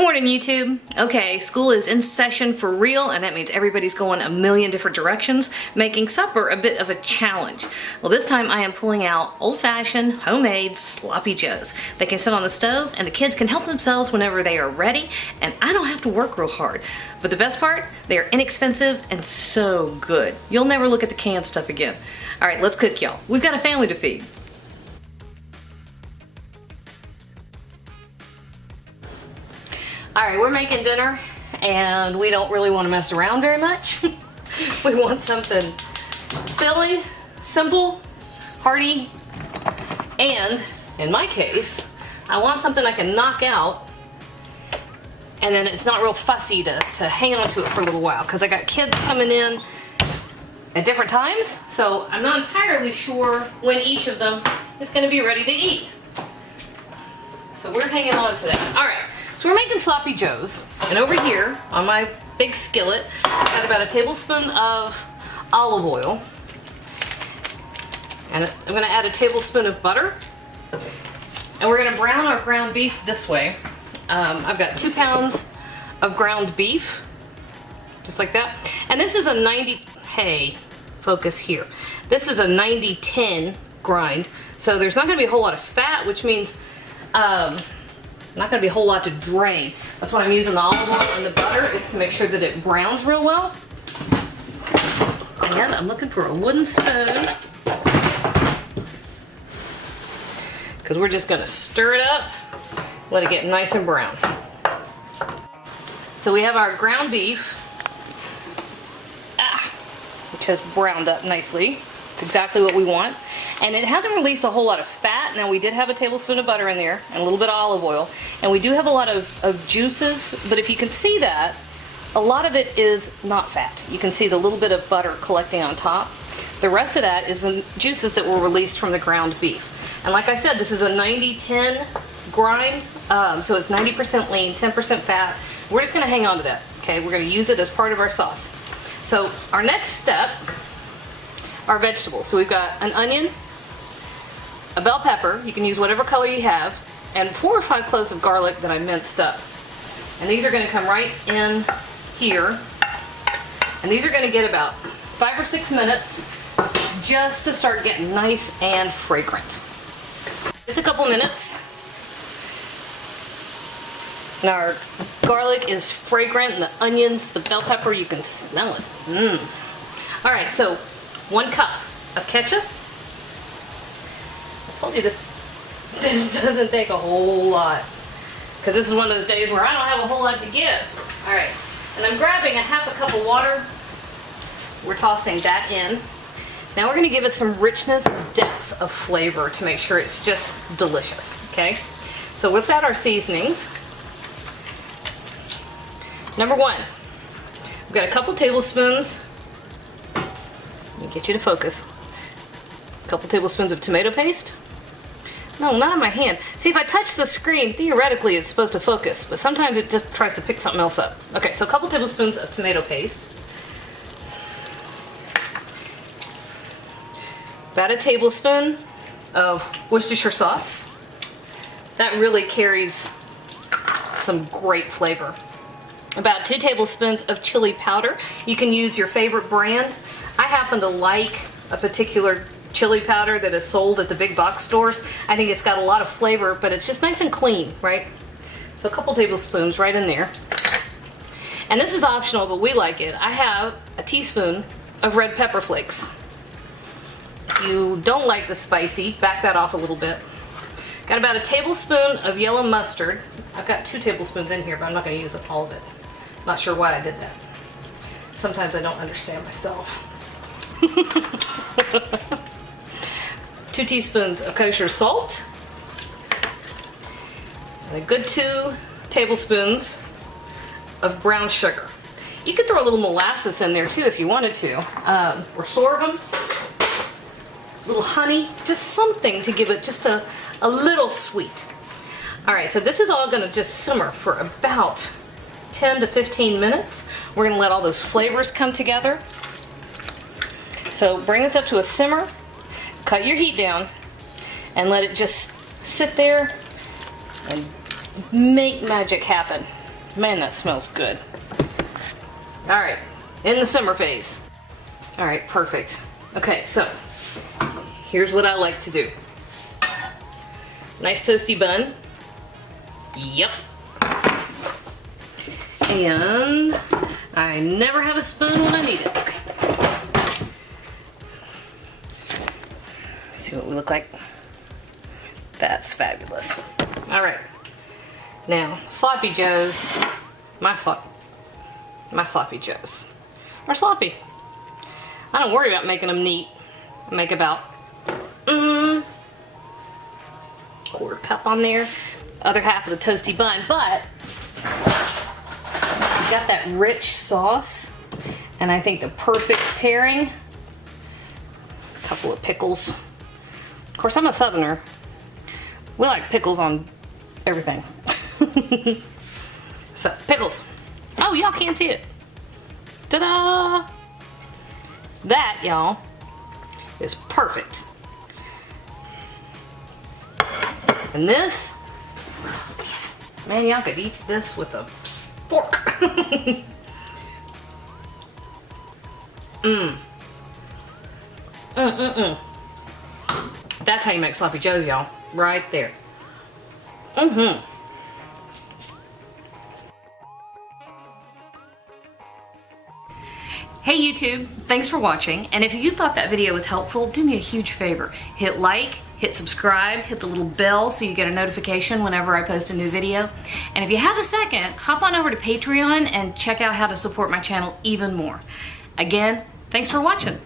morning, YouTube. Okay, school is in session for real, and that means everybody's going a million different directions, making supper a bit of a challenge. Well, this time I am pulling out old-fashioned, homemade sloppy joes. They can sit on the stove, and the kids can help themselves whenever they are ready, and I don't have to work real hard. But the best part, they are inexpensive and so good. You'll never look at the canned stuff again. All right, let's cook, y'all. We've got a family to feed. All right, we're making dinner and we don't really want to mess around very much. We want something filling, simple, hearty, and in my case, I want something I can knock out and then it's not real fussy to hang on to it for a little while because I got kids coming in at different times, so I'm not entirely sure when each of them is going to be ready to eat. So we're hanging on to that. All right. So we're making sloppy joes, and over here on my big skillet, I've got about a tablespoon of olive oil, and I'm going to add a tablespoon of butter, and we're going to brown our ground beef this way. I've got 2 pounds of ground beef, just like that, and this is a 90, hey, focus here. This is a 90-10 grind, so there's not going to be a whole lot of fat, which means not going to be a whole lot to drain. That's why I'm using the olive oil and the butter, is to make sure that it browns real well. And I'm looking for a wooden spoon, because we're just going to stir it up, let it get nice and brown. So we have our ground beef, which has browned up nicely. It's exactly what we want. And it hasn't released a whole lot of fat. Now, we did have a tablespoon of butter in there and a little bit of olive oil. And we do have a lot of juices, but if you can see that, a lot of it is not fat. You can see the little bit of butter collecting on top. The rest of that is the juices that were released from the ground beef. And like I said, this is a 90-10 grind, so it's 90% lean, 10% fat. We're just gonna hang on to that, okay? We're gonna use it as part of our sauce. So our next step are vegetables. So we've got an onion, a bell pepper, you can use whatever color you have, and 4 or 5 cloves of garlic that I minced up. And these are going to come right in here, and these are going to get about 5 or 6 minutes just to start getting nice and fragrant. It's a couple minutes. And our garlic is fragrant, and the onions, the bell pepper, you can smell it. All right, so 1 cup of ketchup. I told you this doesn't take a whole lot, because this is one of those days where I don't have a whole lot to give. All right, and I'm grabbing a half a cup of water. We're tossing that in. Now we're going to give it some richness, depth of flavor to make sure it's just delicious, okay? So let's add our seasonings. Number 1, we've got a couple tablespoons. Let me get you to focus. A couple tablespoons of tomato paste. No, not on my hand. See, if I touch the screen, theoretically it's supposed to focus, but sometimes it just tries to pick something else up. Okay, so a couple tablespoons of tomato paste. About a tablespoon of Worcestershire sauce. That really carries some great flavor. About 2 tablespoons of chili powder. You can use your favorite brand. I happen to like a particular chili powder that is sold at the big box stores. I think it's got a lot of flavor, but it's just nice and clean, right? So a couple tablespoons right in there. And this is optional, but we like it. I have a teaspoon of red pepper flakes. If you don't like the spicy, back that off a little bit. Got about a tablespoon of yellow mustard. I've got 2 tablespoons in here, but I'm not going to use all of it. Not sure why I did that. Sometimes I don't understand myself. 2 teaspoons of kosher salt, and a good 2 tablespoons of brown sugar. You could throw a little molasses in there too if you wanted to, or sorghum, a little honey, just something to give it just a little sweet. All right, so this is all going to just simmer for about 10 to 15 minutes. We're going to let all those flavors come together. So bring this up to a simmer, cut your heat down, and let it just sit there and make magic happen. Man, that smells good. All right, in the simmer phase. All right, perfect. Okay, so here's what I like to do. Nice toasty bun. Yep. And I never have a spoon when I need it. Okay. See what we look like? That's fabulous. All right. Now, sloppy joes, my sloppy joes are sloppy. I don't worry about making them neat. I make about quarter cup on there, other half of the toasty bun, but you've got that rich sauce, and I think the perfect pairing, a couple of pickles. Of course, I'm a Southerner. We like pickles on everything. So, pickles. Oh, y'all can't see it. Ta-da! That, y'all, is perfect. And this, man, y'all could eat this with a fork. That's how you make sloppy joes, y'all. Right there. Hey YouTube, thanks for watching, and if you thought that video was helpful, do me a huge favor. Hit like, hit subscribe, hit the little bell so you get a notification whenever I post a new video. And if you have a second, hop on over to Patreon and check out how to support my channel even more. Again, thanks for watching.